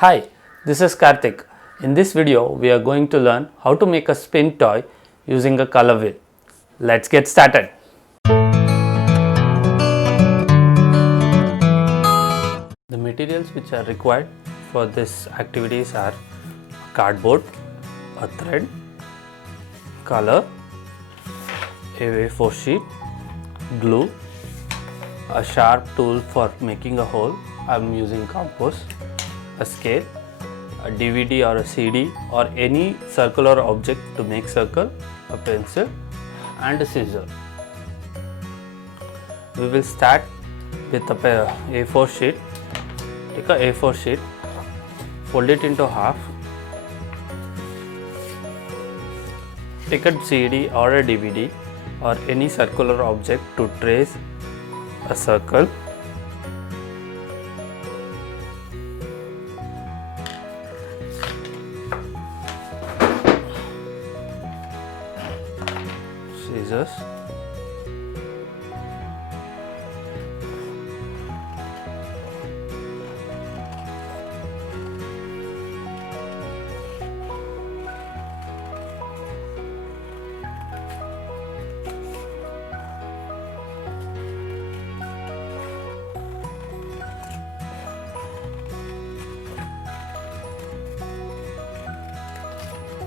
Hi, this is Karthik. In this video, we are going to learn how to make a spin toy using a color wheel. Let's get started. The materials which are required for this activities are cardboard, a thread, color, a A4 sheet, glue, a sharp tool for making a hole. I am using compass, a scale, a DVD or a CD or any circular object to make circle, a pencil and a scissor. We will start with a A4 sheet. Take a A4 sheet, fold it into half. Take a CD or a DVD or any circular object to trace a circle. Scissors,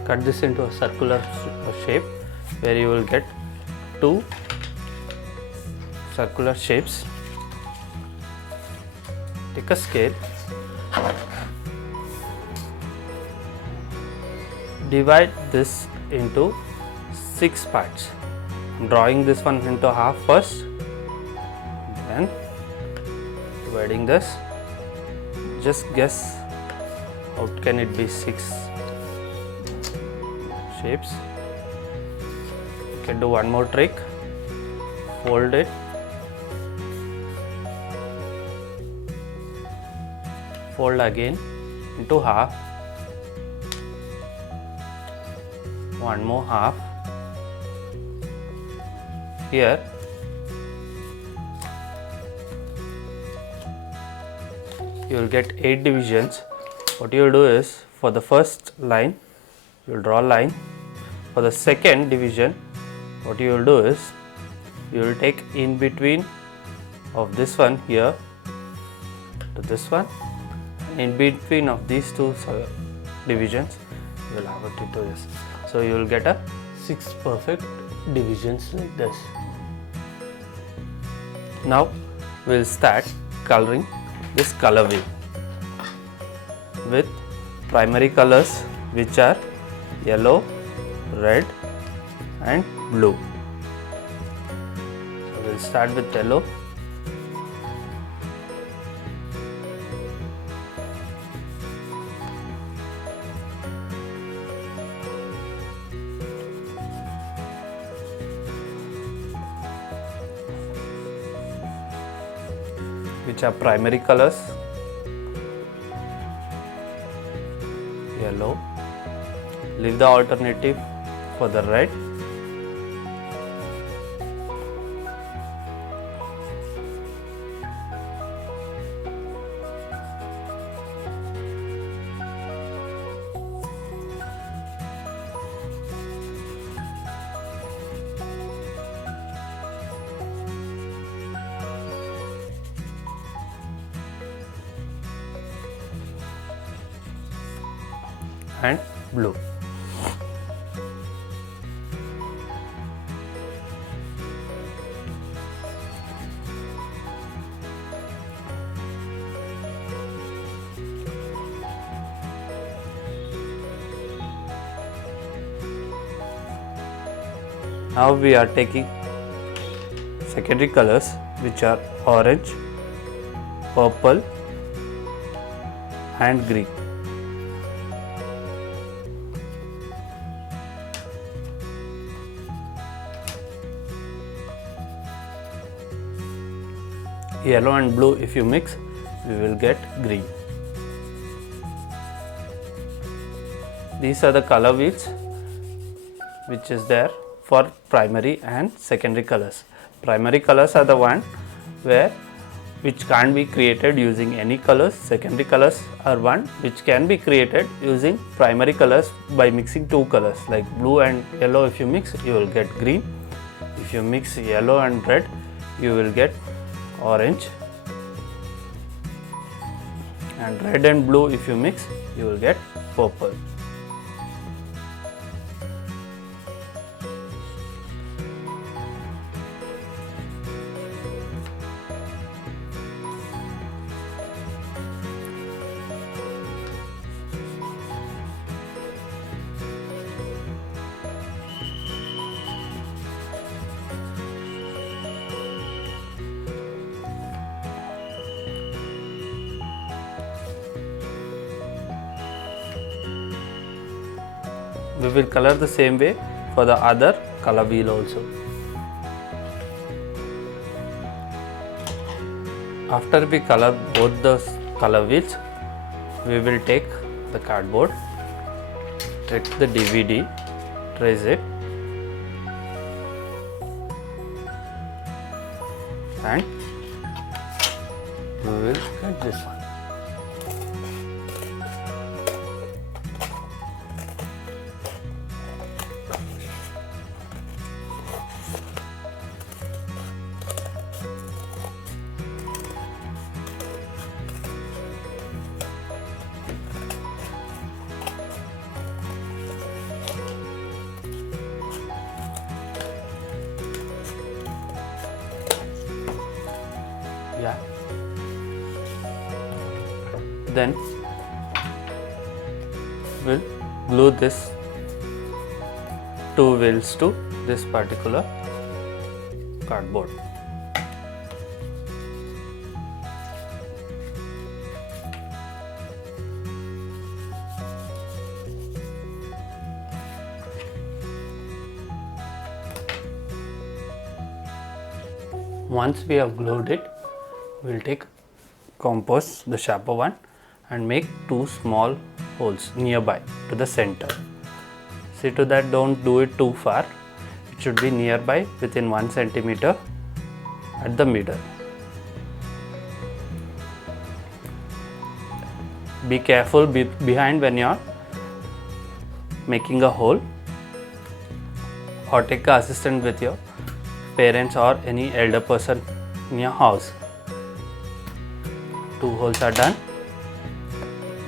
cut this into a circular shape where you will get two circular shapes. Take a scale, divide this into 6 parts. I'm drawing this one into half first, then dividing this. Just guess how can it be 6 shapes. You can do one more trick. Fold it, fold again into half, one more half. Here you will get 8 divisions. What you will do is, for the first line you will draw a line. For the second division, what you will do is, you will take in between of this one here to this one, and in between of these two divisions you will have it to this. So you will get a 6 perfect divisions like this. Now we will start coloring this color wheel with primary colors which are yellow, red and blue. So we will start with yellow. Which are primary colors, yellow. Leave the alternative for the red. And blue. Now we are taking secondary colors which are orange, purple and green. Yellow and blue, if you mix, we will get green. These are the color wheels which is there for primary and secondary colors. Primary colors are the one where which can't be created using any colors. Secondary colors are one which can be created using primary colors by mixing two colors, like blue and yellow. If you mix, you will get green. If you mix yellow and red, you will get orange, and red and blue if you mix, you will get purple. We will color the same way for the other color wheel also. After we color both the color wheels, we will take the cardboard, take the DVD, trace it, and we will cut this one. Yeah. Then we'll glue this two wheels to this particular cardboard. Once we have glued it, we will take compost, the sharper one, and make two small holes nearby to the center. See to that, don't do it too far. It should be nearby within 1 centimeter at the middle. Be careful behind when you are making a hole, or take an assistant with your parents or any elder person in your house. Two holes are done.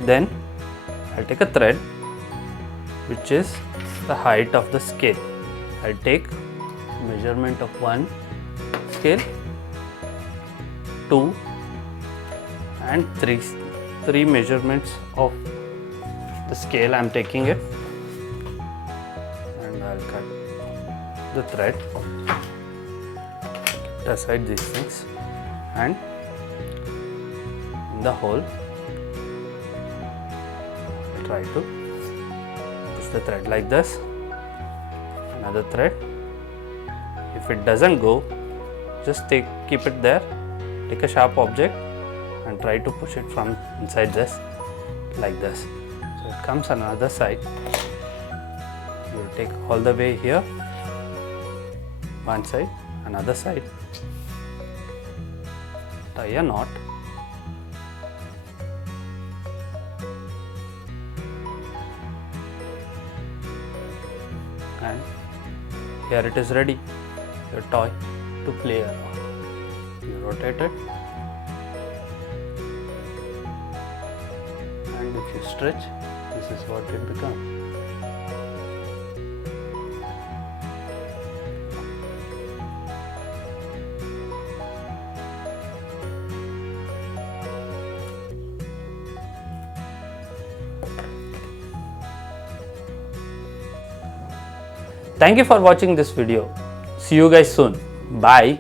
Then I'll take a thread which is the height of the scale. I'll take measurement of one scale, 2 and 3. 3 measurements of the scale I am taking it, and I'll cut the thread. Aside these things, and in the hole try to push the thread like this. Another thread. If it doesn't go, just keep it there, take a sharp object and try to push it from inside this like this. So it comes on another side. You will take all the way here, one side, another side, tie a knot, and here it is ready, your toy to play around. You rotate it, and if you stretch, this is what it becomes. Thank you for watching this video. See you guys soon. Bye.